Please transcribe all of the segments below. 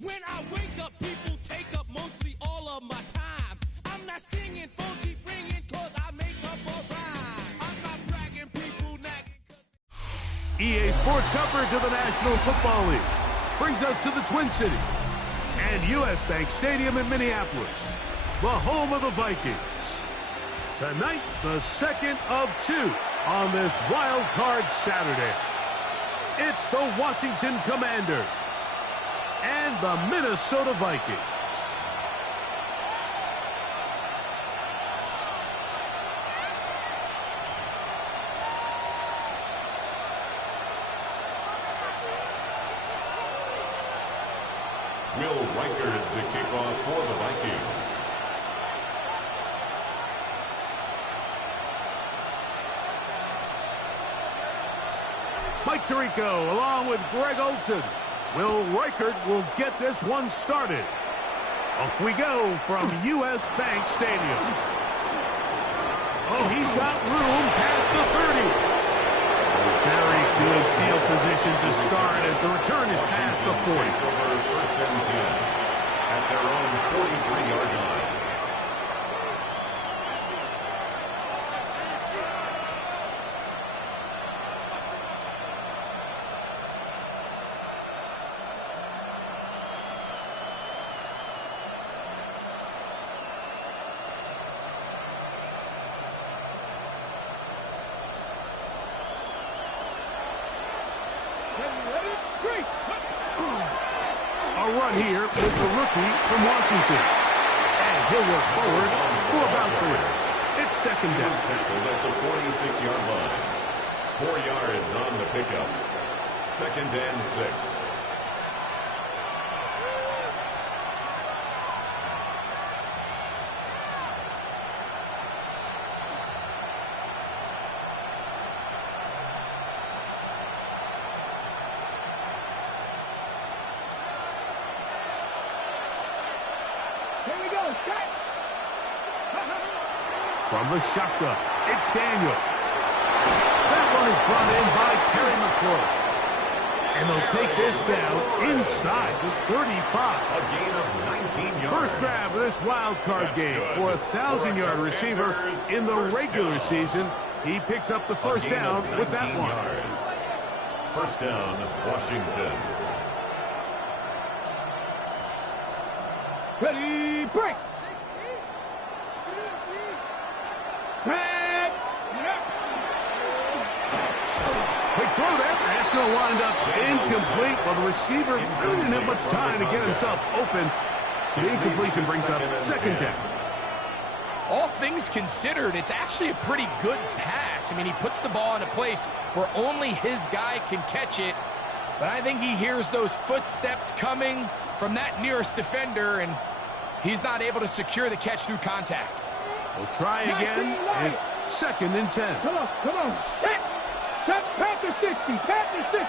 When I wake up, people take up mostly all of my time. I'm not singing, phone keep ringing, cause I make up a rhyme. I'm not bragging, people nagging. EA Sports coverage of the National Football League brings us to the Twin Cities and U.S. Bank Stadium in Minneapolis, the home of the Vikings. Tonight, the second of two on this Wild Card Saturday. It's the Washington Commanders and the Minnesota Vikings. Will Reichard to kick off for the Vikings. Mike Tirico along with Greg Olson. Will Reichard will get this one started. Off we go from U.S. Bank Stadium. Oh, he's got room past the 30. A very good field position to start as the return is past the 40. Over first and 10 at their own 43-yard line. A run here with the rookie from Washington. And he'll work forward for about 3. It's second down. He was tackled at the 46-yard line. 4 yards on the pickup. Second and 6. From the shotgun, it's Daniels. That one is brought in by Terry McClure. And they'll take this down inside the 35. A gain of 19 yards. First grab of this wild card game for a 1,000-yard receiver in the regular season. He picks up the first down with that one. First down, Washington. Ready, break! Quick throw there. That's going to wind up incomplete. Well, the receiver really didn't have much time to get himself open. So the incompletion brings up second down. All things considered, it's actually a pretty good pass. I mean, he puts the ball in a place where only his guy can catch it. But I think he hears those footsteps coming from that nearest defender, and he's not able to secure the catch through contact. We'll try again. It's second and 10. Come on, come on. Set, pat the 60, pat the 60.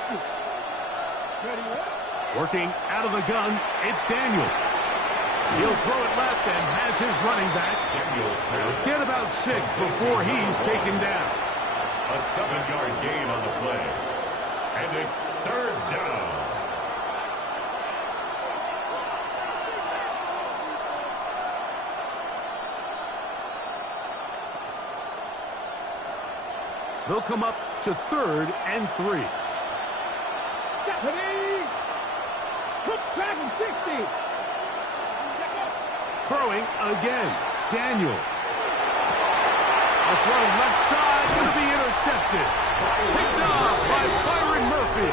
Ready, working out of the gun, it's Daniels. He'll throw it left and has his running back. Get about 6 before he's taken down. A 7-yard gain on the play. And it's third down. They'll come up to 3rd and 3. Stephanie! Hook dragon 60. Throwing again. Daniels. A throw left side going to be intercepted. Picked off by Byron Murphy.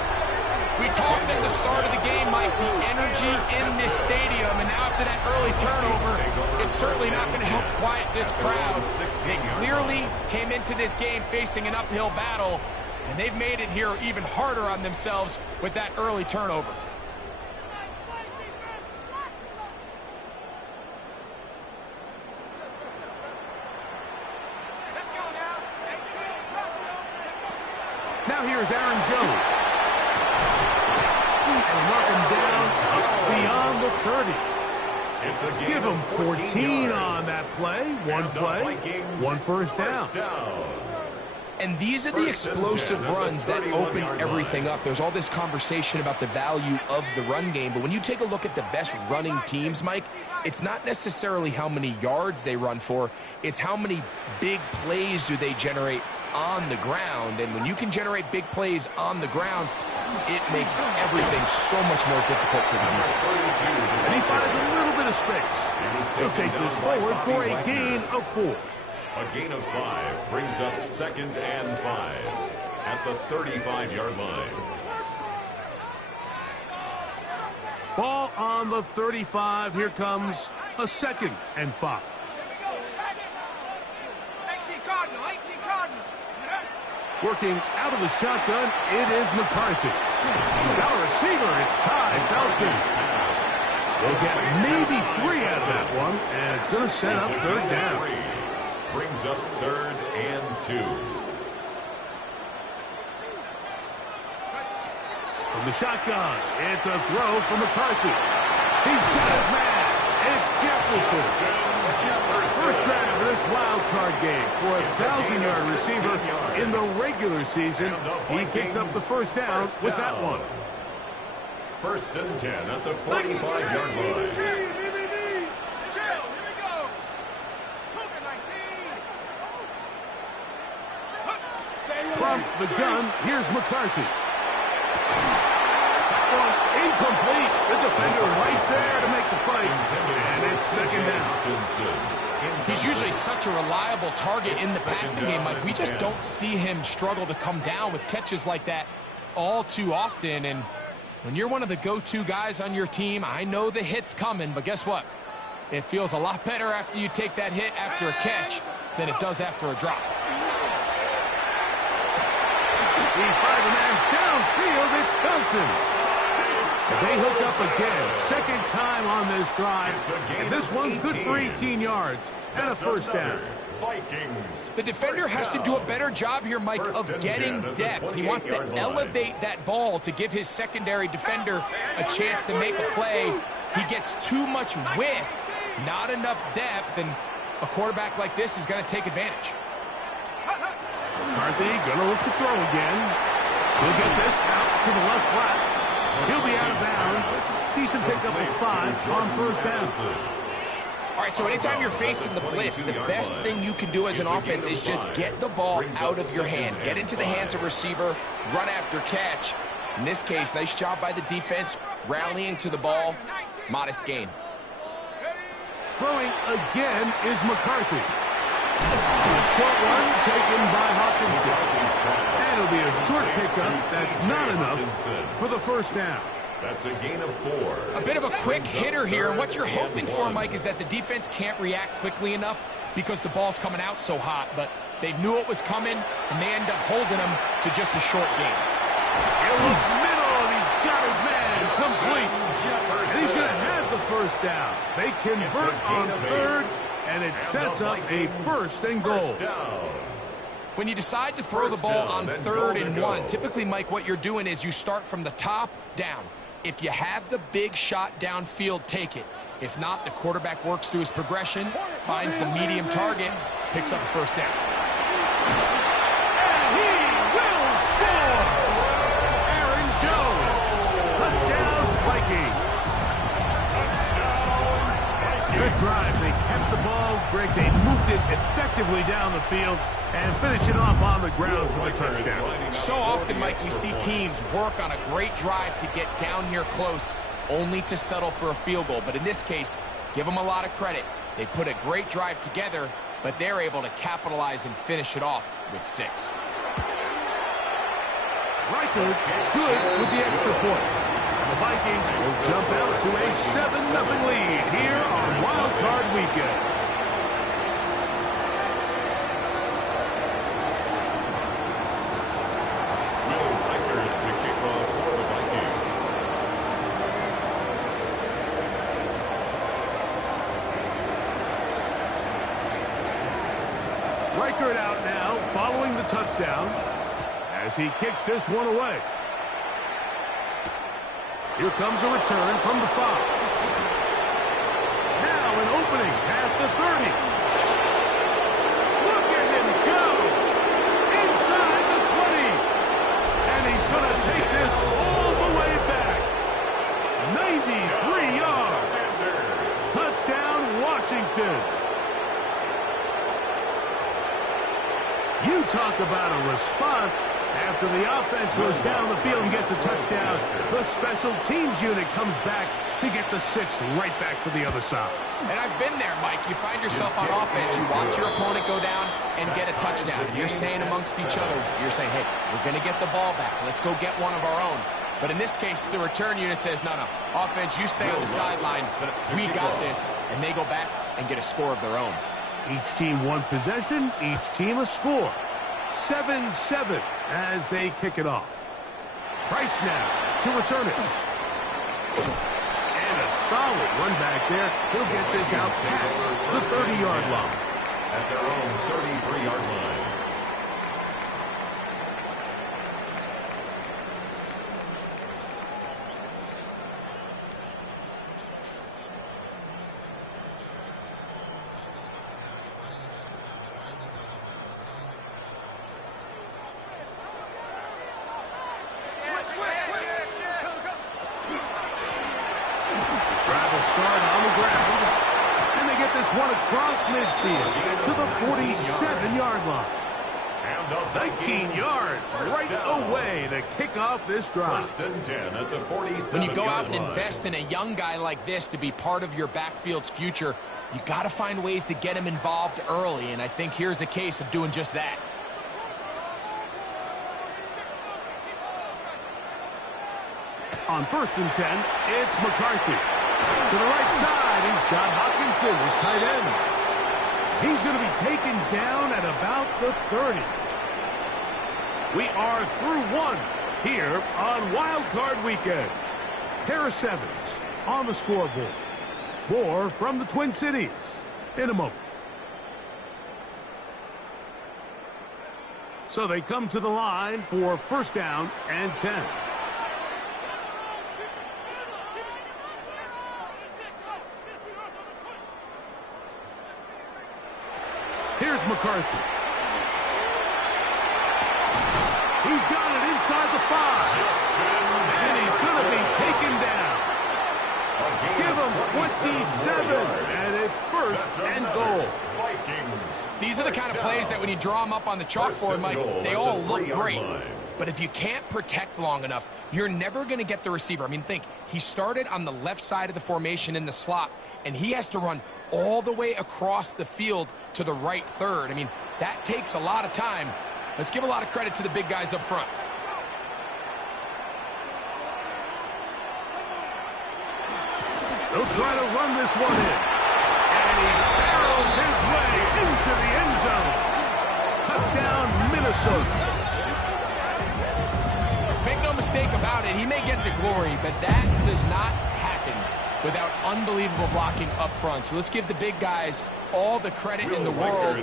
We talked at the start of the game, Mike, the energy in this stadium, and now after that early turnover, it's certainly not going to help quiet this crowd. They clearly came into this game facing an uphill battle, and they've made it here even harder on themselves with that early turnover. Now here's Aaron Jones. And mark him down beyond the 30. It's a game Give him 14 yards. on that play. One play, one first down. And these are the explosive runs that open everything up. There's all this conversation about the value of the run game, but when you take a look at the best running teams, Mike, it's not necessarily how many yards they run for, it's how many big plays do they generate on the ground. And when you can generate big plays on the ground, it makes everything so much more difficult for the defense. And he finds a little bit of space. He'll take this forward for a gain of 4. A gain of 5 brings up 2nd and 5 at the 35-yard line. Ball on the 35. Here comes a 2nd and 5. 18 Cardinal, 18 Cardinal. Working out of the shotgun, it is McCarthy. He's got a receiver. It's Ty Felton. They'll get maybe 3 out of that one, and it's going to set up 3rd down. Brings up 3rd and 2. From the shotgun, it's a throw from McCarthy. He's got his man. It's Jefferson. First grab of this wild card game for a 1,000-yard receiver in the regular season. He picks up the first down with that one. 1st and 10 at the 45-yard line. From the gun, here's McCarthy. Incomplete. The defender right there to make the play. And it's 2nd down. He's usually such a reliable target in the passing game, Mike. We just don't see him struggle to come down with catches like that all too often. And when you're one of the go-to guys on your team, I know the hit's coming, but guess what? It feels a lot better after you take that hit after a catch than it does after a drop. He fires a man downfield. It's Felton. They hook up again. 2nd time on this drive. And this one's good for 18 yards and a 1st down. Vikings. The defender has to do a better job here, Mike, of getting depth. He wants to elevate that ball to give his secondary defender a chance to make a play. He gets too much width, not enough depth, and a quarterback like this is going to take advantage. McCarthy going to look to throw again. He'll get this out to the left flat. He'll be out of bounds. Decent pickup of 5 on 1st down. All right, so anytime you're facing the blitz, the best thing you can do as an offense is just get the ball out of your hand. Get into the hands of receiver, run after catch. In this case, nice job by the defense, rallying to the ball. Modest gain. Throwing again is McCarthy. Short one taken by Hawkinson. And it'll be a short pickup. That's not enough for the 1st down. That's a gain of 4. A bit of a quick hitter here, and what you're hoping for, Mike, is that the defense can't react quickly enough because the ball's coming out so hot, but they knew it was coming, and they end up holding them to just a short gain. He'll look middle, and he's got his man complete. And he's going to have the 1st down. They convert on 3rd, and it sets up a 1st and goal. When you decide to throw the ball on 3rd and 1, typically, Mike, what you're doing is you start from the top down. If you have the big shot downfield, take it. If not, the quarterback works through his progression, finds the medium target, picks up the 1st down. And he will score! Aaron Jones. Touchdown, Vikings. Good drive. They kept the ball. Greg, they moved it effectively down the field and finish it off on the ground for the touchdown. So often, Mike, we see teams work on a great drive to get down here close, only to settle for a field goal. But in this case, give them a lot of credit. They put a great drive together, but they're able to capitalize and finish it off with 6. Reichert, good with the extra point. The Vikings will jump out to a 7-0 lead here on Wild Card Weekend. Reichert out now, following the touchdown, as he kicks this one away. Here comes a return from the 5. Now an opening past the 30. Look at him go! all the way back. 93 yards. Touchdown, Washington. You talk about a response. After the offense goes down the field and gets a touchdown, the special teams unit comes back to get the 6 right back for the other side. And I've been there, Mike. You find yourself on offense. You watch your opponent go down and get a touchdown. And you're saying amongst each other, you're saying, hey, we're going to get the ball back. Let's go get one of our own. But in this case, the return unit says, no, offense, you stay on the sideline. We got this. And they go back and get a score of their own. Each team one possession, each team a score. 7-7 as they kick it off. Price now to return it. And a solid run back there. He'll get this out past the 30-yard line. At their own 33-yard line. One across midfield to the 47-yard line. 19 yards right away to kick off this drive. First and 10 at the 47-yard line. When you go out and invest in a young guy like this to be part of your backfield's future, you got to find ways to get him involved early, and I think here's a case of doing just that. On 1st and 10, it's McCarthy. To the right side, he's got Hawkinson, his tight end. He's going to be taken down at about the 30. We are through one here on Wild Card Weekend. Pair of 7s on the scoreboard. More from the Twin Cities in a moment. So they come to the line for 1st down and 10. Here's McCarthy. He's got it inside the 5. And he's going to be taken down. Give him 27. And it's 1st and goal. These are the kind of plays that when you draw them up on the chalkboard, Mike, they all look great. But if you can't protect long enough, you're never going to get the receiver. I mean, think, he started on the left side of the formation in the slot, and he has to run all the way across the field to the right 3rd. I mean, that takes a lot of time. Let's give a lot of credit to the big guys up front. They'll try to run this one in. And he barrels his way into the end zone. Touchdown, Minnesota. Make no mistake about it, he may get the glory, but that does not happen without unbelievable blocking up front. So let's give the big guys all the credit in the world.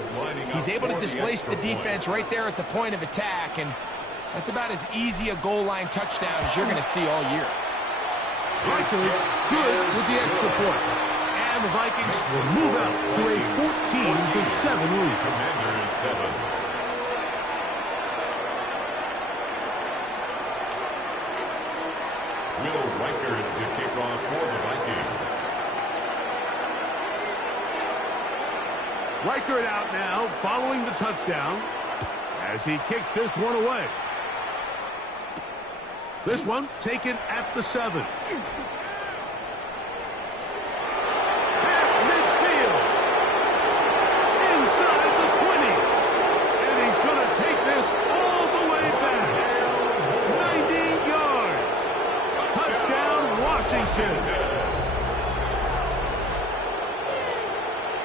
He's able to displace the defense right there at the point of attack, and that's about as easy a goal line touchdown as you're going to see all year. Likely good with the extra point. And the Vikings will move out to a 14-7 lead. Commanders 7. Will Riker to kick off for the Vikings. Riker out now following the touchdown as he kicks this one away. This one taken at the 7. Past midfield. Inside the 20. And he's going to take this all the way back. 90 yards. Touchdown, Washington.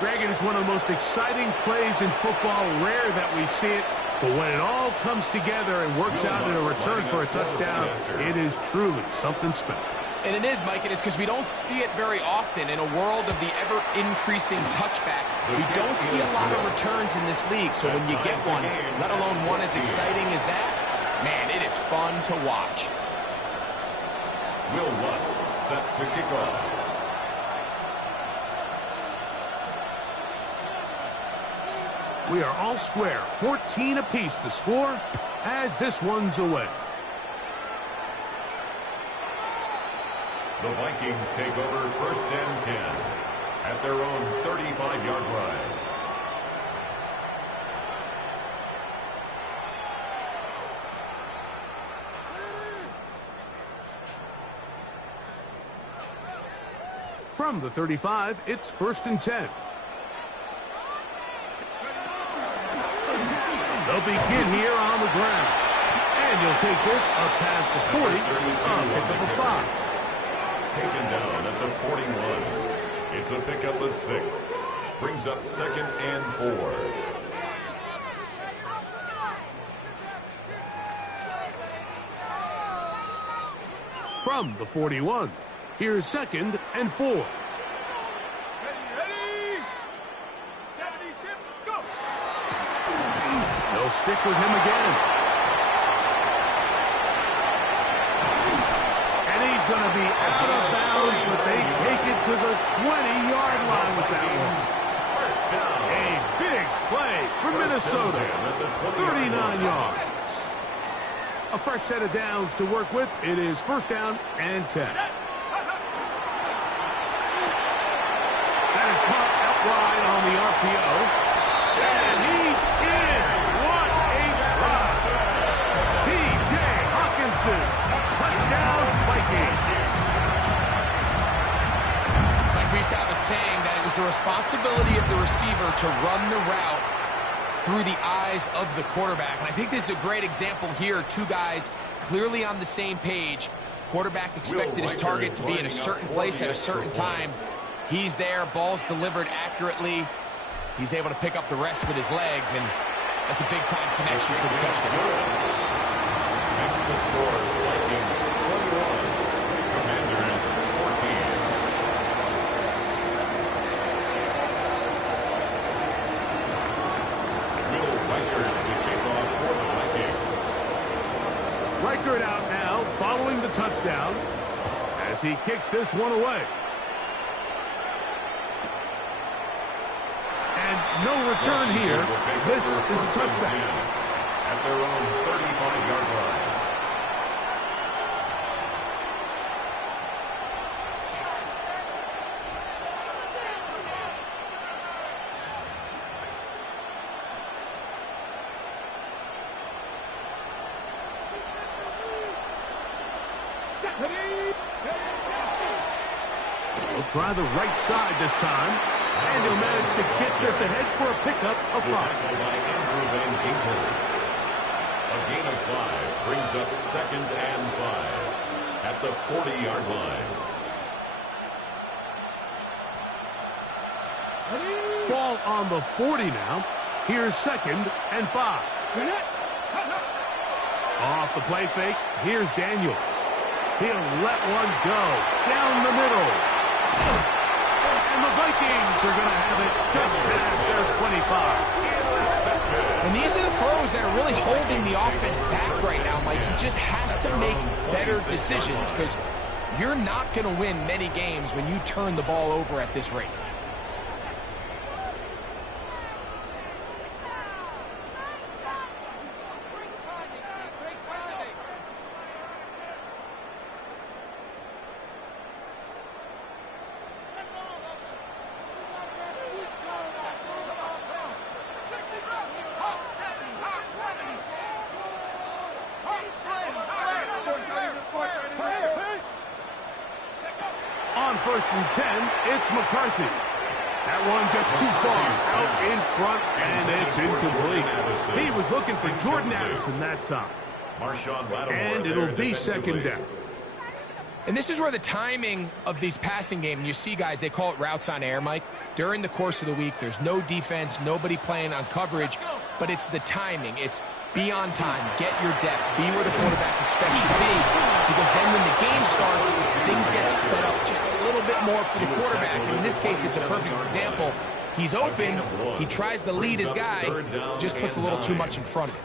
Greg, it is one of the most exciting plays in football. Rare that we see it. But when it all comes together and works out in a return for a touchdown, it is truly something special. And it is, Mike, it is because we don't see it very often in a world of the ever-increasing touchback. We don't see a lot of returns in this league, so when you get one, let alone one as exciting as that, man, it is fun to watch. Will Lutz set to kick off. We are all square, 14 apiece the score as this one's away. The Vikings take over 1st and 10 at their own 35-yard line. From the 35, it's 1st and 10. They'll begin here on the ground. And you'll take this up past the 40, pickup of 5. Taken down at the 41. It's a pickup of 6. Brings up 2nd and 4. From the 41, here's 2nd and 4. Ready, ready. 70 tip, go. They'll stick with him again. And he's going to be out of bounds, but they take it to the 20-yard line with that one. First down. A big play for Minnesota. 39 yards. A fresh set of downs to work with. It is 1st down and 10. That is caught out wide on the RPO. And he's in. What a try. T.J. Hawkinson. Touchdown, Vikings. Like we used to have a saying that it was the responsibility of the receiver to run the route through the eyes of the quarterback. And I think this is a great example here. Two guys clearly on the same page. Quarterback expected his target to be in a certain place at a certain time. He's there, ball's delivered accurately. He's able to pick up the rest with his legs, and that's a big-time connection for the touchdown. Makes the score Vikings 21, Commanders 14. Reichard out now, following the touchdown, as he kicks this one away. And no return here. This is a touchback. At their own 35-yard line. He'll try the right side this time, and he'll manage to get this ahead for a pickup of 5. Tackled by Andrew Van Ginkel. A gain of 5 brings up 2nd and 5 at the 40-yard line. Ball on the 40 now. Here's 2nd and 5. Off the play fake, here's Daniels. He'll let one go down the middle. And the Vikings are going to have it just past their 25. And these are the throws that are really holding the offense back right now, Mike. He just has to make better decisions because you're not going to win many games when you turn the ball over at this rate. On 1st and 10, it's McCarthy. That one just too far out in front, and it's incomplete. He was looking for Jordan Addison that time. And it'll be 2nd down. And this is where the timing of these passing games, you see guys, they call it routes on air, Mike. During the course of the week, there's no defense, nobody playing on coverage, but it's the timing. It's be on time, get your depth, be where the quarterback expects you to be, because then when the game starts, things get sped up just a little bit more for the quarterback. And in this case, it's a perfect example. He's open, he tries to lead his guy, just puts a little too much in front of him.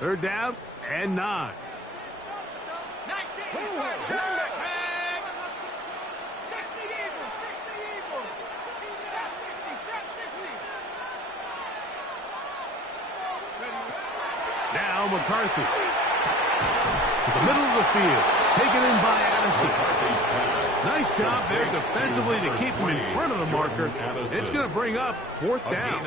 3rd down and 9. Now McCarthy to the middle of the field. Taken in by Addison. Nice job there defensively to keep him in front of the marker. It's going to bring up fourth down.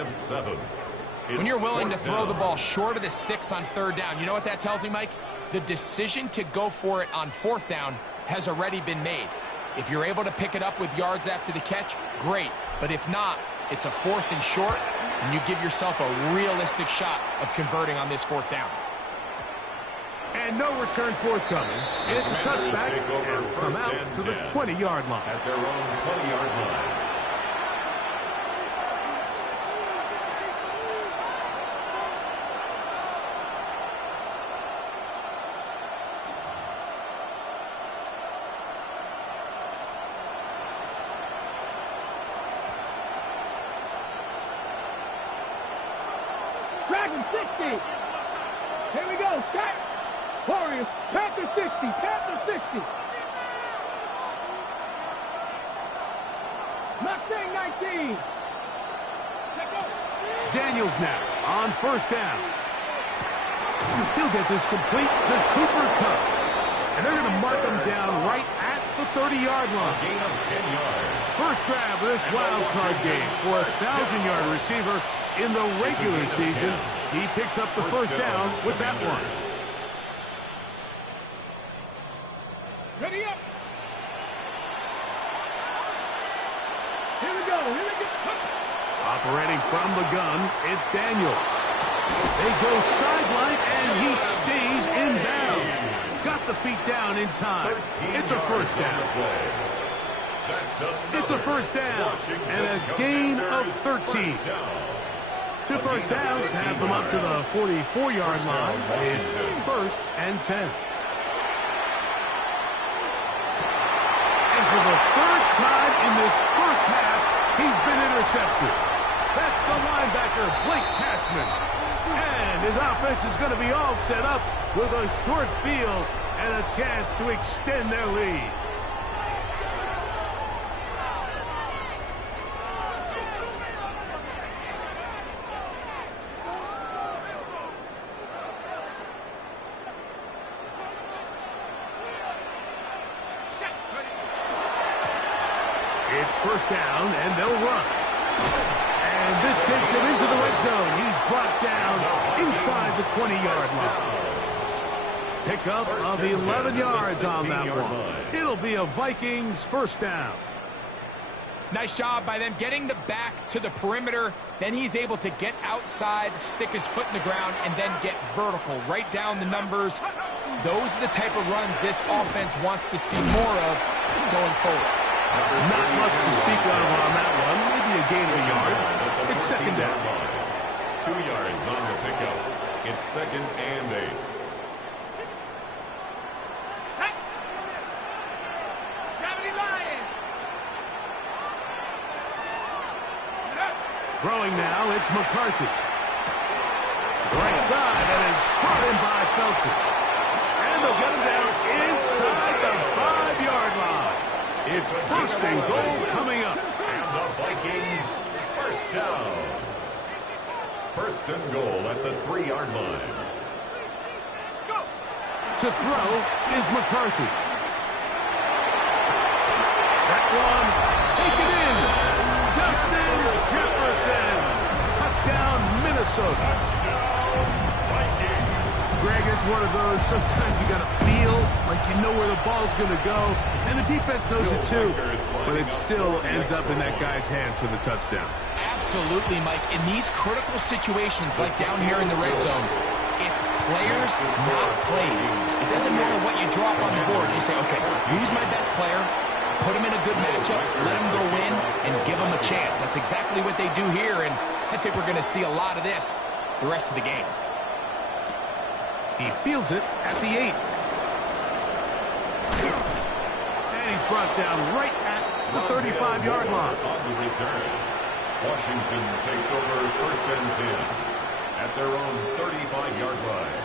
When you're willing to throw the ball short of the sticks on third down, you know what that tells me, Mike? The decision to go for it on fourth down has already been made. If you're able to pick it up with yards after the catch, great. But if not, it's a fourth and short, and you give yourself a realistic shot of converting on this fourth down. And no return forthcoming. It's a touchback, and come out to the 20-yard line. At their own 20-yard line. Dragon 60. Here we go. Set. Warriors. Panther 60. Panther 60. Mustang 19. Daniels now on first down. He'll get this complete to Cooper Kupp. And they're going to mark him down right at the 30-yard line. Gain of 10 yards. First grab of this wild card game for a 1,000-yard receiver in the regular season. He picks up the first down with that one. Ready up. Here we go. Here we go. Operating from the gun, it's Daniels. They go sideline, and he stays in bounds. Got the feet down in time. It's a first down. It's a first down, and a gain of 13. Two first downs have them up to the 44-yard line. It's first and 10. And for the third time in this first half, he's been intercepted. That's the linebacker, Blake Cashman. And his offense is going to be all set up with a short field and a chance to extend their lead. It's first down, and they'll run. And this takes him into the red zone. He's brought down inside the 20-yard line. Pickup of 11 yards on that one. It'll be a Vikings first down. Nice job by them getting the back to the perimeter. Then he's able to get outside, stick his foot in the ground, and then get vertical. Right down the numbers. Those are the type of runs this offense wants to see more of going forward. Not much to speak of on that one. Maybe a gain of a yard. It's second down. 2 yards on the pickup. It's second and 8. Throwing now, it's McCarthy. Right side, and it's brought in by Felton. And they'll get him down inside the 5-yard line. It's first and goal coming up. And the Vikings first down. First and goal at the 3-yard line. To throw is McCarthy. That one taken in. Justin Jefferson. Touchdown, Minnesota. Touchdown, Vikings. Greg, it's one of those, sometimes you got to feel like you know where the ball's going to go, and the defense knows it too, but it still ends up in that guy's hands for the touchdown. Absolutely, Mike. In these critical situations, like down here in the red zone, it's players, not plays. It doesn't matter what you drop on the board. You say, okay, who's my best player? Put him in a good matchup, let him go in, and give him a chance. That's exactly what they do here, and I think we're going to see a lot of this the rest of the game. He fields it at the 8. And he's brought down right at the 35-yard line. On the return, Washington takes over first and 10 at their own 35-yard line.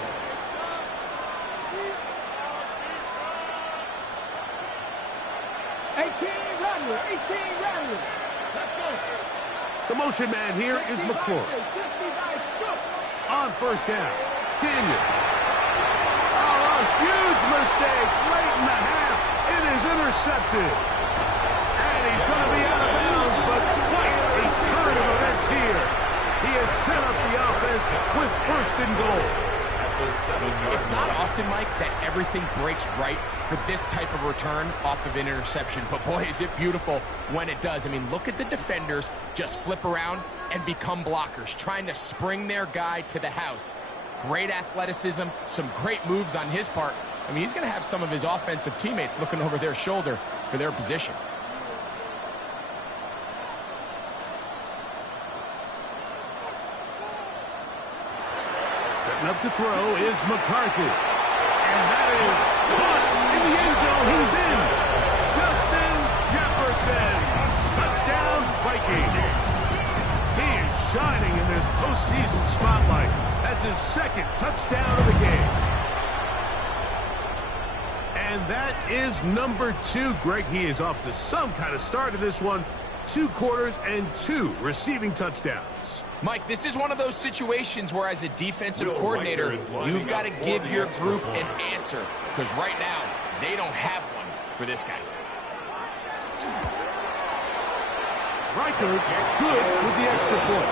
The motion man here is McClure. On first down, Daniels. Oh, a huge mistake right in the intercepted. And he's going to be out of bounds, but what a turn of events here. He has set up the offense with first and goal. It's not often, Mike, that everything breaks right for this type of return off of an interception. But, boy, is it beautiful when it does. I mean, look at the defenders just flip around and become blockers, trying to spring their guy to the house. Great athleticism, some great moves on his part. I mean, he's going to have some of his offensive teammates looking over their shoulder for their position. Setting up to throw is McCarthy. And that is caught in the end zone. He's in. Justin Jefferson. Touchdown, Vikings. He is shining in this postseason spotlight. That's his second touchdown of the game. And that is number 2. Greg, he is off to some kind of start to this one. 2 quarters and 2 receiving touchdowns. Mike, this is one of those situations where as a defensive coordinator, you've got to give your group an answer. Because right now, they don't have one for this guy. Reichard good with the extra point.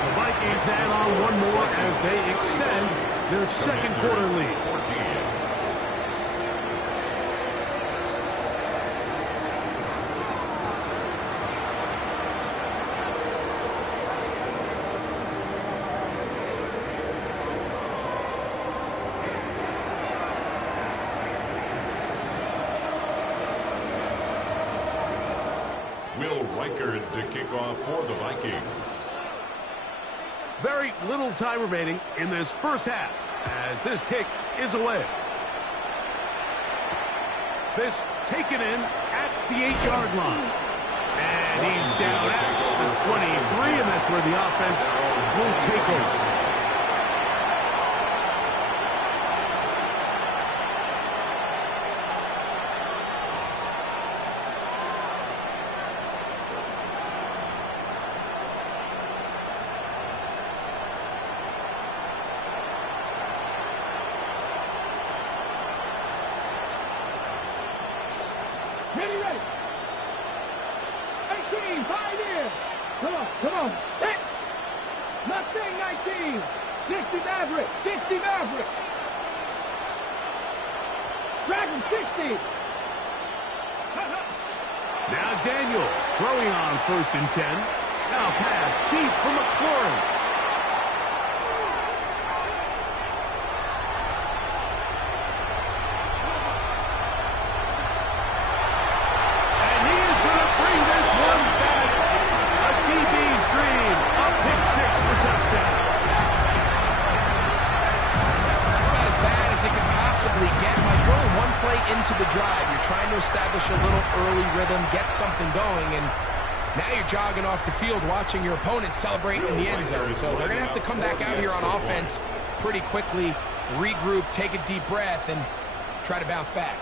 The Vikings add on one more as they extend their second quarter lead. Will Reichard to kick off for the Vikings. Very little time remaining in this first half as this kick is away. This taken in at the 8-yard line. And he's down at the 23, and that's where the offense will take over. Ready. 18, 5 in. Come on. Hit. Mustang 19. 60 Maverick. Dragon 60. Now Daniels throwing on 1st and 10. Now pass deep for McLaurin. Into the drive, you're trying to establish a little early rhythm, get something going, and now you're jogging off the field watching your opponent celebrate in the end zone. So they're going to have to come back out here on offense pretty quickly, regroup, take a deep breath, and try to bounce back.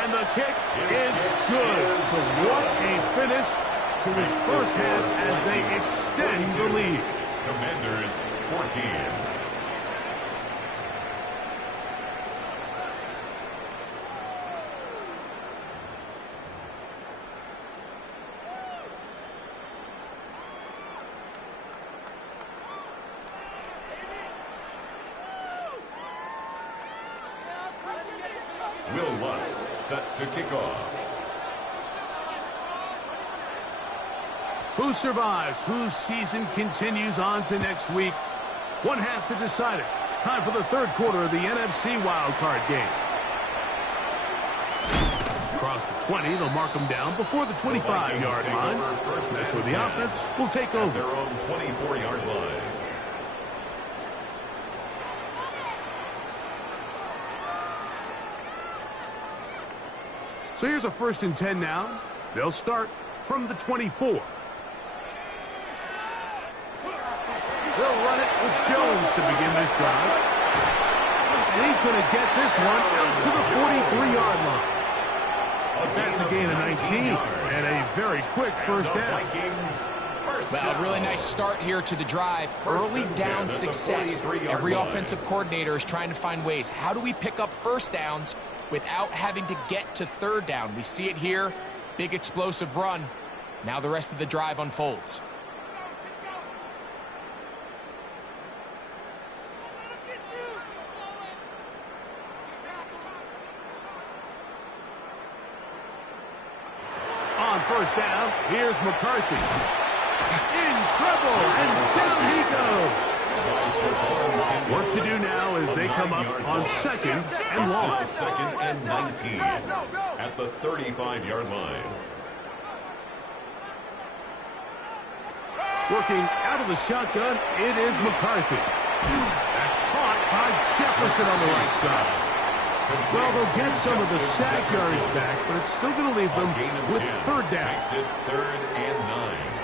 And the kick is good. So what a finish to this first half as they extend the lead. Commanders 14. Will Lutz set to kick off. Who survives? Whose season continues on to next week? One half to decide it. Time for the third quarter of the NFC Wildcard game. Across the 20, they'll mark them down before the 25-yard line. That's where the offense will take over. Their own 24-yard line. So here's a 1st and 10 now. They'll start from the 24. They'll run it with Jones to begin this drive. And he's going to get this one out to the 43-yard line. That's a gain of 19 and a very quick first down. Well, a really nice start here to the drive. Early down success. Every offensive coordinator is trying to find ways. How do we pick up first downs without having to get to third down. We see it here, big explosive run. Now the rest of the drive unfolds. On first down, here's McCarthy. In trouble, and down he goes. Work to do now as they come up on second and long. Second and 19 at the 35-yard line. Working out of the shotgun, it is McCarthy. That's caught by Jefferson on the right side. Well, they'll get some of the sack yardage back, but it's still going to leave them with third down. Makes it 3rd and 9.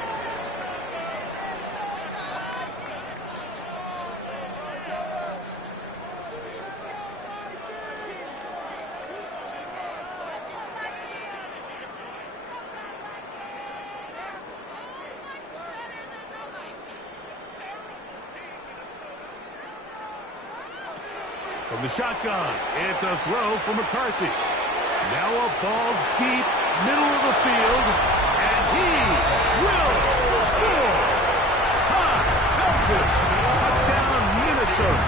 From the shotgun, it's a throw for McCarthy. Now a ball deep, middle of the field, and he will score! Touchdown, Minnesota.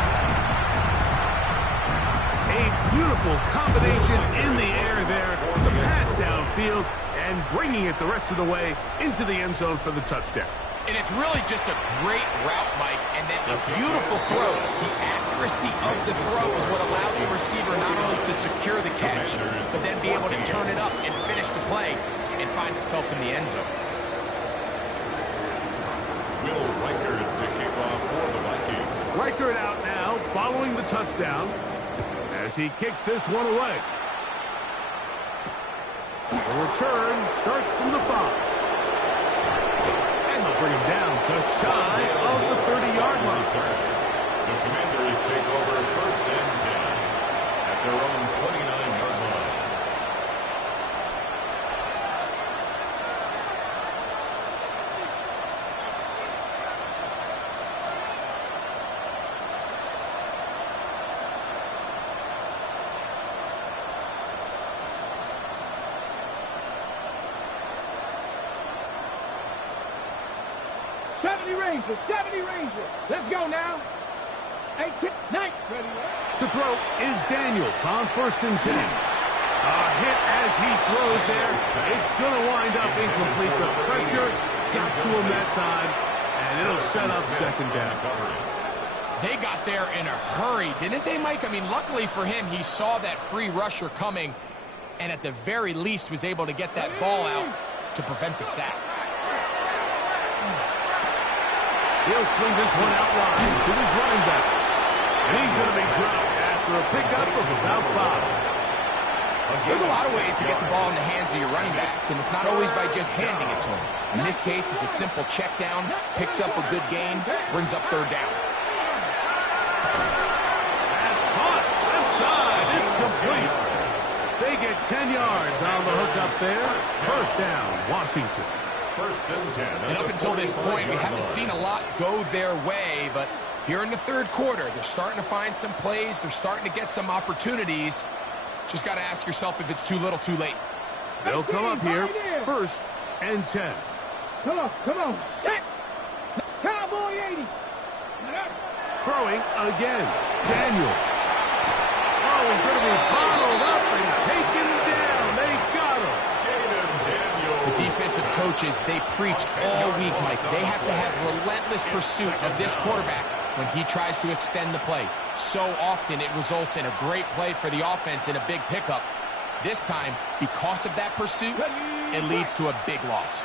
A beautiful combination in the air there, the pass downfield, and bringing it the rest of the way into the end zone for the touchdown. And it's really just a great route, Mike, and then a beautiful throw. The accuracy of the throw is what allowed the receiver not only to secure the catch, but then be able to turn it up and finish the play and find himself in the end zone. Will Reichard to kick off for the Vikings. Reichard out now, following the touchdown, as he kicks this one away. The return starts from the 5. Bring him down just shy of the 30-yard line. The Commanders take over 1st and 10 at their own 29-yard line. Rangers, 70 Rangers. Let's go now. 18, 9, ready. To throw is Daniels on 1st and 10. A hit as he throws there. It's going to wind up incomplete. The pressure got to him that time, and it'll set up 2nd down. They got there in a hurry, didn't they, Mike? I mean, luckily for him, he saw that free rusher coming, and at the very least was able to get that ball out to prevent the sack. He'll swing this one out wide to his running back. And he's going to be dropped after a pickup of about 5. There's a lot of ways to get the ball in the hands of your running backs, and it's not always by just handing it to them. In this case, it's a simple check down, picks up a good gain, brings up 3rd down. That's caught. Left side. It's complete. They get 10 yards on the hook up there. 1st down, Washington. 1st and 10. And up until this point, we haven't seen a lot go their way, but here in the 3rd quarter, they're starting to find some plays. They're starting to get some opportunities. Just got to ask yourself if it's too little, too late. They'll come up here, 1st and 10. Come on. Set. Cowboy 80. Throwing again. Daniel. Oh, he's going to be followed up and taken down. They got him. The defensive coaches, they preach all week, Mike. They have to have relentless pursuit of this quarterback when he tries to extend the play. So often it results in a great play for the offense and a big pickup. This time, because of that pursuit, it leads to a big loss.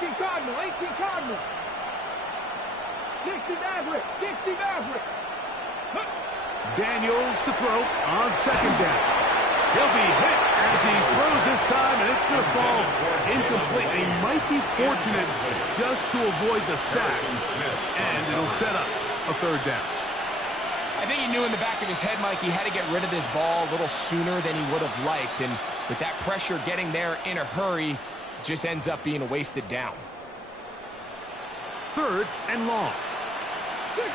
18 Cardinal. 60 Maverick. Daniels to throw on 2nd down. He'll be hit as he throws this time, and it's going to fall incomplete. They might be fortunate just to avoid the sack, and it'll set up a 3rd down. I think he knew in the back of his head, Mike, he had to get rid of this ball a little sooner than he would have liked, and with that pressure getting there in a hurry, it just ends up being a wasted down. 3rd and long. 60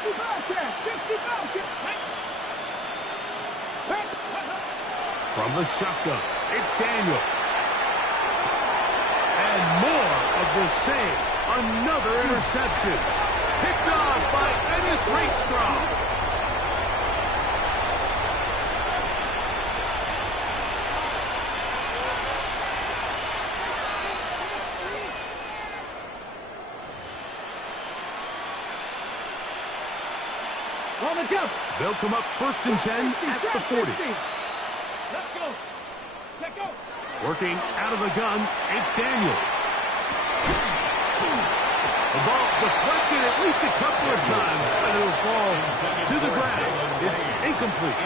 From the shotgun, it's Daniel. And more of the same. Another interception. Picked off by Ennis Rakestraw. They'll come up 1st and 10 at the 40. Let's go. Let's go. Working out of the gun, it's Daniels. The ball deflected at least a couple of times, but it'll fall to the ground. It's incomplete.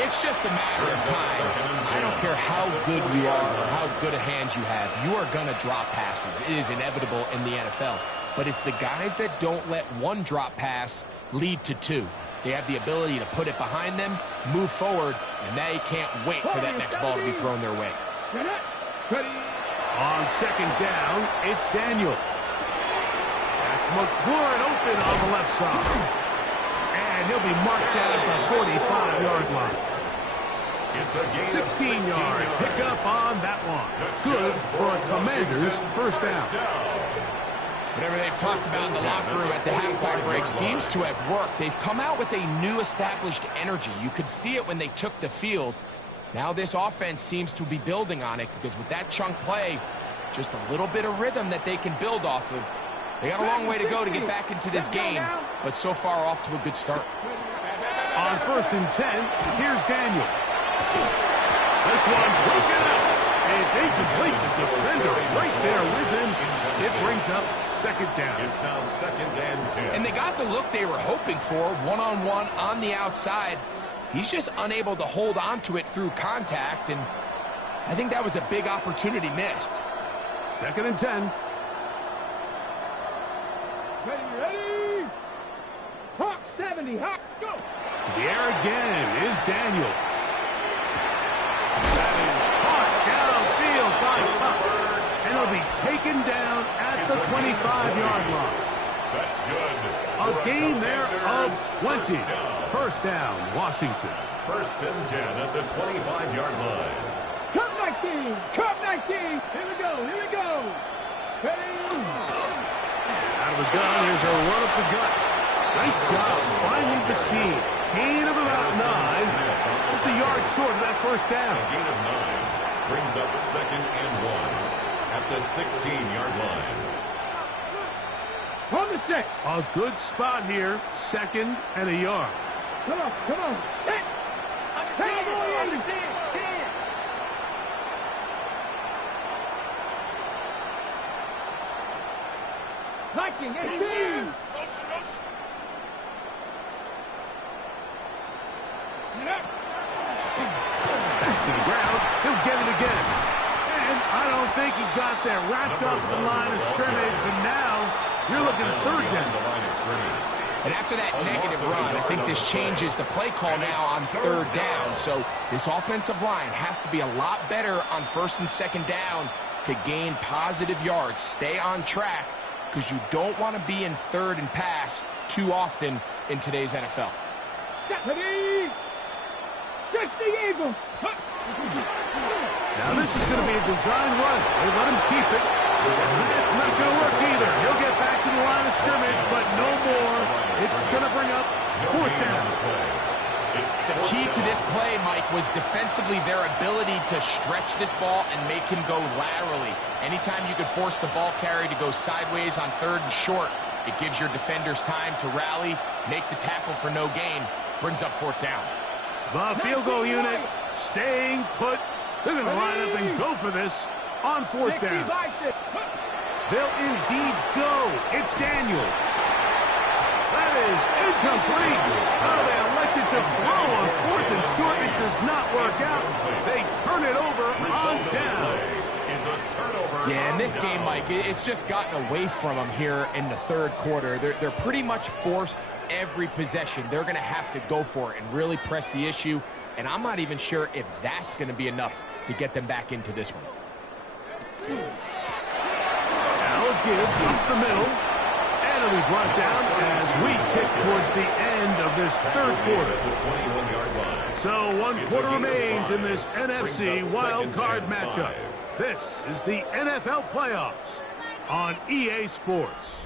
It's just a matter of time. I don't care how good you are or how good a hand you have. You are going to drop passes. It is inevitable in the NFL. But it's the guys that don't let one drop pass lead to two. They have the ability to put it behind them, move forward, and they can't wait for that next ball to be thrown their way. On 2nd down, it's Daniels. That's McLaurin open on the left side. And he'll be marked down at the 45-yard line. It's a gain 16-yard pickup on that one. Good for a Commanders first down. Whatever they've talked about in the locker room at the halftime break seems to have worked. They've come out with a new established energy. You could see it when they took the field. Now this offense seems to be building on it because with that chunk play, just a little bit of rhythm that they can build off of. They got a long way to go to get back into this game, but so far off to a good start. On 1st and 10, here's Daniels. This one broken out. It's incomplete. The defender right there with him. It brings up 2nd down. It's now 2nd and 10. And they got the look they were hoping for, one-on-one on the outside. He's just unable to hold on to it through contact, and I think that was a big opportunity missed. 2nd and 10. Ready. Hawk 70. Hawk, go. To the air again is Daniels. That is caught downfield by Puck. And he'll be taken down at the 25-yard line. That's good. A gain there of 20. First down, Washington. 1st and 10 at the 25-yard line. Cup 19. Cup 19. Here we go. Here we go. Ready. Out of the gun, here's a run up the gut. Nice job finding the seam. Gain of about 9. Just a yard short of that first down. A gain of 9 brings up 2nd and 1 at the 16-yard line. On the set. A good spot here. 2nd and a yard. Come on, come on. Set. On the 10. Viking, 18. Back to the ground. He'll get it again. And I don't think he got there. Wrapped up at the line of scrimmage. And now you're looking at 3rd down. The line of scrimmage. And after that negative run, I think this changes the play call now on 3rd down. So this offensive line has to be a lot better on 1st and 2nd down to gain positive yards. Stay on track because you don't want to be in 3rd and pass too often in today's NFL. Ready. Just the Eagles. Now this is going to be a design run. They let him keep it. That's not going to work either. He'll get back to the line of scrimmage, but no more. It's going to bring up 4th down. The key to this play, Mike, was defensively their ability to stretch this ball and make him go laterally. Anytime you could force the ball carry to go sideways on 3rd and short, it gives your defenders time to rally, make the tackle for no gain, brings up 4th down. The field goal unit staying put. They're going to line up and go for this on 4th down. They'll indeed go. It's Daniels. That is incomplete. Oh, they elected to throw on 4th and short. It does not work out. They turn it over on down. Yeah, in this game, Mike, it's just gotten away from them here in the 3rd quarter. They're pretty much forced every possession. They're going to have to go for it and really press the issue. And I'm not even sure if that's going to be enough to get them back into this one. Now a give up the middle. And it'll be brought down as we tick towards the end of this third quarter. The 21-yard line. So one It's a quarter gain of remains 5. in this NFC Brings up Wildcard 2nd and matchup. 5. This is the NFL Playoffs on EA Sports.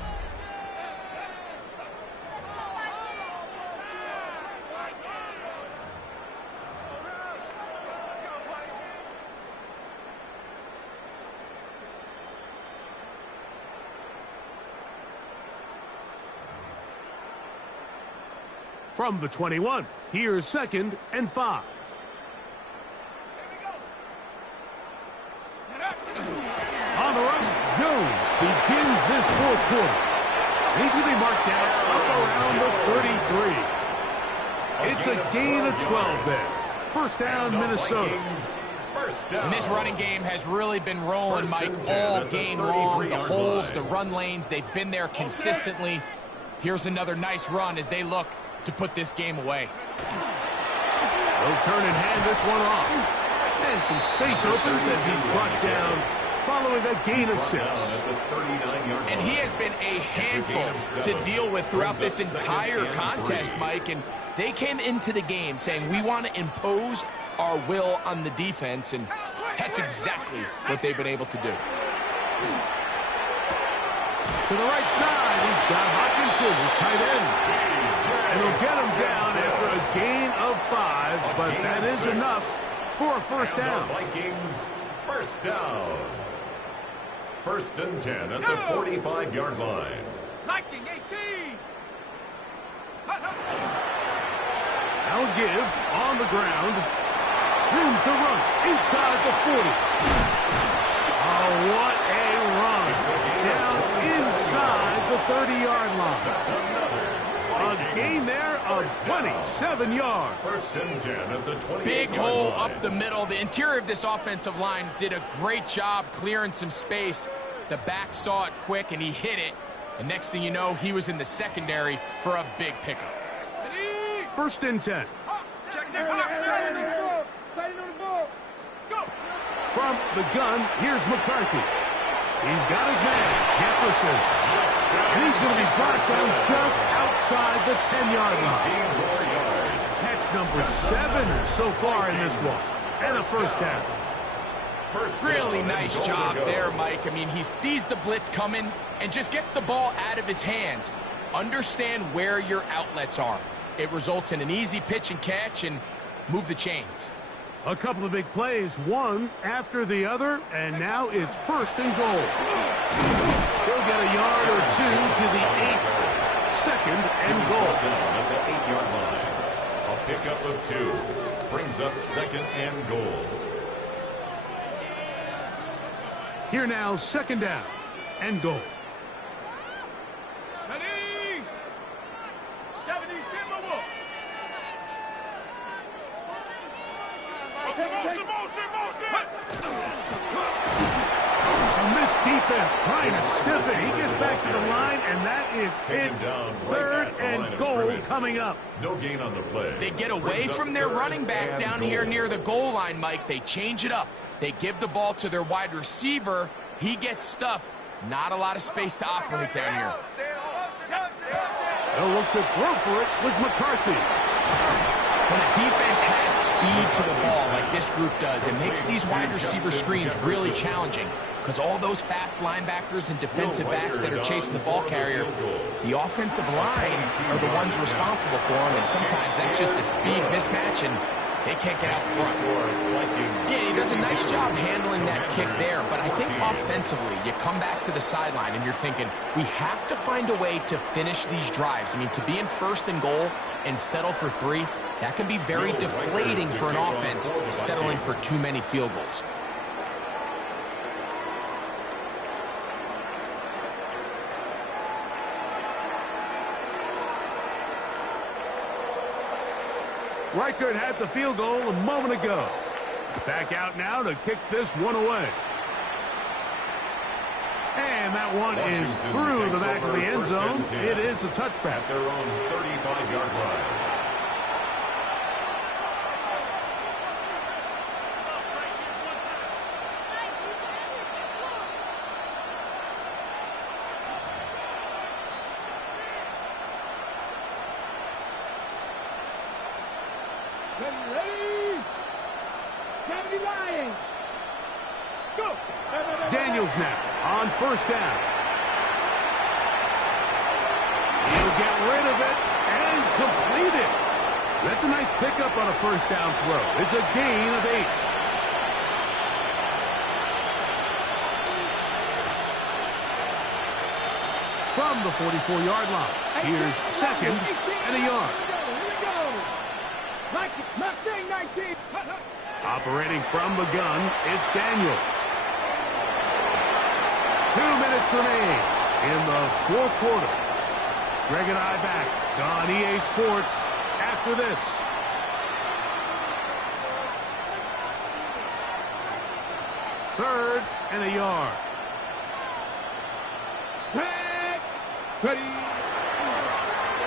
From the 21, here's 2nd and 5. On the run, Jones begins this fourth quarter. He's going to be marked down up around the 33. It's a gain of 12 there. First down, Minnesota. First down. And this running game has really been rolling, First Mike, and 10 all at the game long. The 33-yard holes, line. the run lanes, they've been there consistently. Here's another nice run as they look to put this game away. They'll turn and hand this one off. And some space opens as he's brought down following a gain of 6. And he has been a handful to deal with throughout this entire contest, Mike. And they came into the game saying, we want to impose our will on the defense. And that's exactly what they've been able to do. To the right side, he's got Hawkinson, his tight end. And he'll get him down after a gain of 5, but that is enough for a first down. Vikings, first down. First and 10 at the 45-yard line. Liking 18. Now give on the ground. Room to run inside the 40. Oh, what a run. Down inside the 30-yard line. That's another. A gain there of 27 yards. First and 10 at the 28-yard Big hole line. up the middle. The interior of this offensive line did a great job clearing some space. The back saw it quick, and he hit it. And next thing you know, he was in the secondary for a big pickup. First and 10. From the gun, here's McCarthy. He's got his man, Jefferson. And he's going to be brought down just outside the 10-yard line. Catch number 7 so far in this one. And a first down. Really nice job there, Mike. I mean, he sees the blitz coming and just gets the ball out of his hands. Understand where your outlets are. It results in an easy pitch and catch and move the chains. A couple of big plays, one after the other, and now it's first and goal. They'll get a yard or 2 to the 8. Second and goal. At the 8-yard line. A pickup of 2 brings up second and goal. Here now, second down and goal. A missed defense trying to stiff it. He gets back to the line, and that is it. Third and goal coming up. No gain on the play. They get away from their running back down here near the goal line, Mike. They change it up. They give the ball to their wide receiver. He gets stuffed. Not a lot of space to operate down here. They'll look to throw for it with McCarthy. When a defense has speed to the ball like this group does, it makes these wide receiver screens really challenging because all those fast linebackers and defensive backs that are chasing the ball carrier, the offensive line are the ones responsible for them, and sometimes that's just a speed mismatch, and they can't get out front. Yeah, he does a nice job handling that kick there, but I think offensively, you come back to the sideline and you're thinking, we have to find a way to finish these drives. I mean, to be in first and goal and settle for 3, that can be very deflating for an offense settling for too many field goals. Reichert had the field goal a moment ago. Back out now to kick this one away. And that one is through the back of the end zone. It is a touchback. At their own 35-yard line. Ready? 70 Lions. Go. Daniels now on first down. He'll get rid of it and complete it. That's a nice pickup on a first down throw. It's a gain of 8. From the 44-yard line, here's second and a yard. Here we go. Mustang 19. Operating from the gun, it's Daniels. 2 minutes remain in the fourth quarter. Greg and I back on EA Sports after this. Third and a yard. Ready.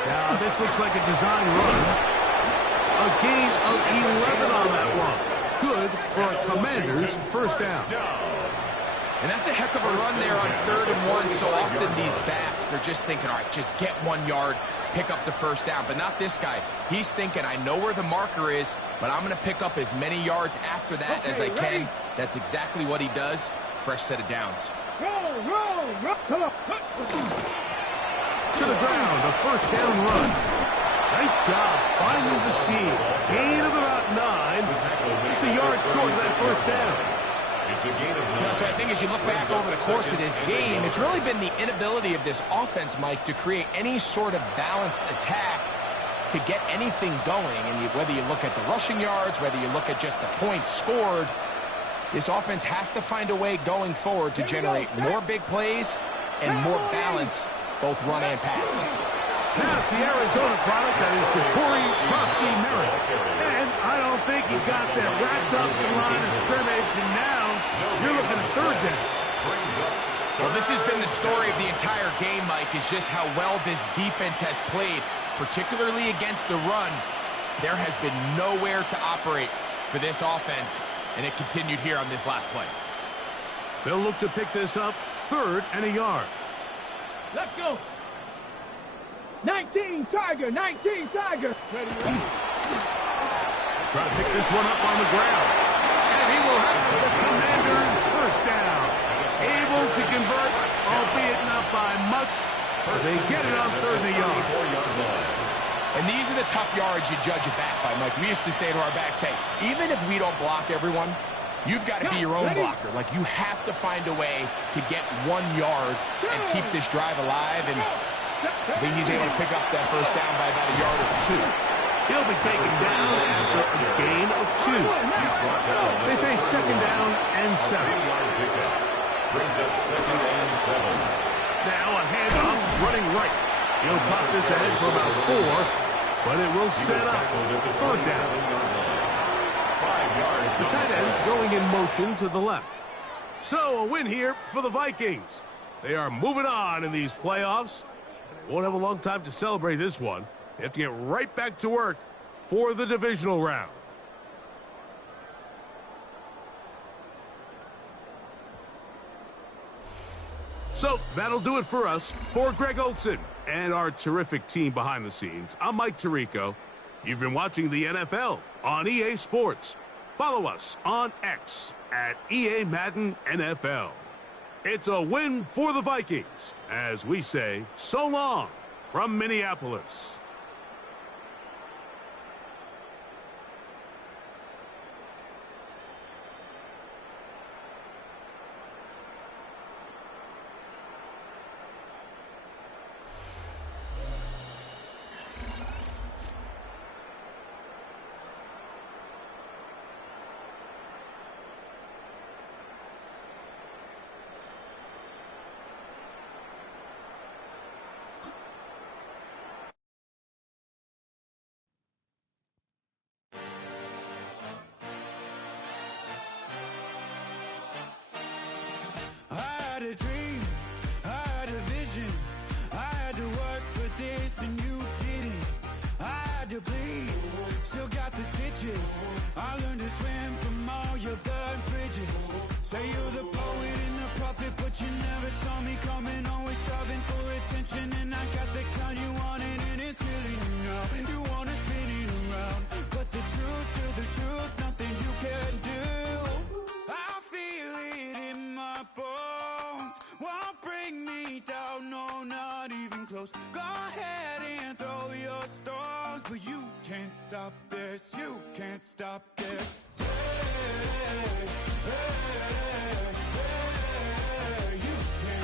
Now, this looks like a design run. A gain of 11 on that one. Good for a Commanders first down. And that's a heck of a run there on 3rd and 1. So often these backs, they're just thinking, all right, just get 1 yard, pick up the first down. But not this guy. He's thinking, I know where the marker is, but I'm going to pick up as many yards after that as I can. That's exactly what he does. Fresh set of downs. Roll. Come on. To the ground, a first down run. Nice job finding the seam. Gain of about 9. Just a yard short of that first down. It's a gain of 9. So I think as you look back over the course of this game, it's really been the inability of this offense, Mike, to create any sort of balanced attack to get anything going. And whether you look at the rushing yards, whether you look at just the points scored, this offense has to find a way going forward to generate more big plays and more balance, both run and pass. Now it's the Arizona product that is Corey Krosky-Merritt. And I don't think he got that wrapped up in line of scrimmage, and now you're looking at third down. Well, this has been the story of the entire game, Mike, is just how well this defense has played, particularly against the run. There has been nowhere to operate for this offense, and it continued here on this last play. They'll look to pick this up, 3rd and a yard. Let's go. 19 Tiger. Ready. Try to pick this one up on the ground. And he will have the Commanders first down. Able to convert, albeit not by much. They get it on 3rd and a yard. And these are the tough yards you judge it back by, Mike. We used to say to our backs, hey, even if we don't block everyone, you've got to be your own blocker. Like, you have to find a way to get 1 yard and keep this drive alive. And I think he's able to pick up that first down by about a yard or 2. He'll be taken down after a gain of 2. They face 2nd down and 7. Brings up 2nd and 7. Now a handoff running right. He'll pop this ahead for about 4, but it will set up 3rd down. 5 yards. The tight end going in motion to the left. So a win here for the Vikings. They are moving on in these playoffs. They won't have a long time to celebrate this one. They have to get right back to work for the divisional round. So that'll do it for us. For Greg Olson and our terrific team behind the scenes, I'm Mike Tirico. You've been watching the NFL on EA Sports. Follow us on X at EA Madden NFL. It's a win for the Vikings as we say so long from Minneapolis. A dream, I had a vision, I had to work for this and you didn't. I had to bleed, still got the stitches. I learned to swim from all your blood bridges. Say you're the poet and the prophet, but you never saw me coming. Always starving for attention, and I got the kind you wanted, and it's killing you now. You wanna spin it around, but the truth heroes. Go ahead and throw your stones, but you can't stop this, you can't stop this. Yeah.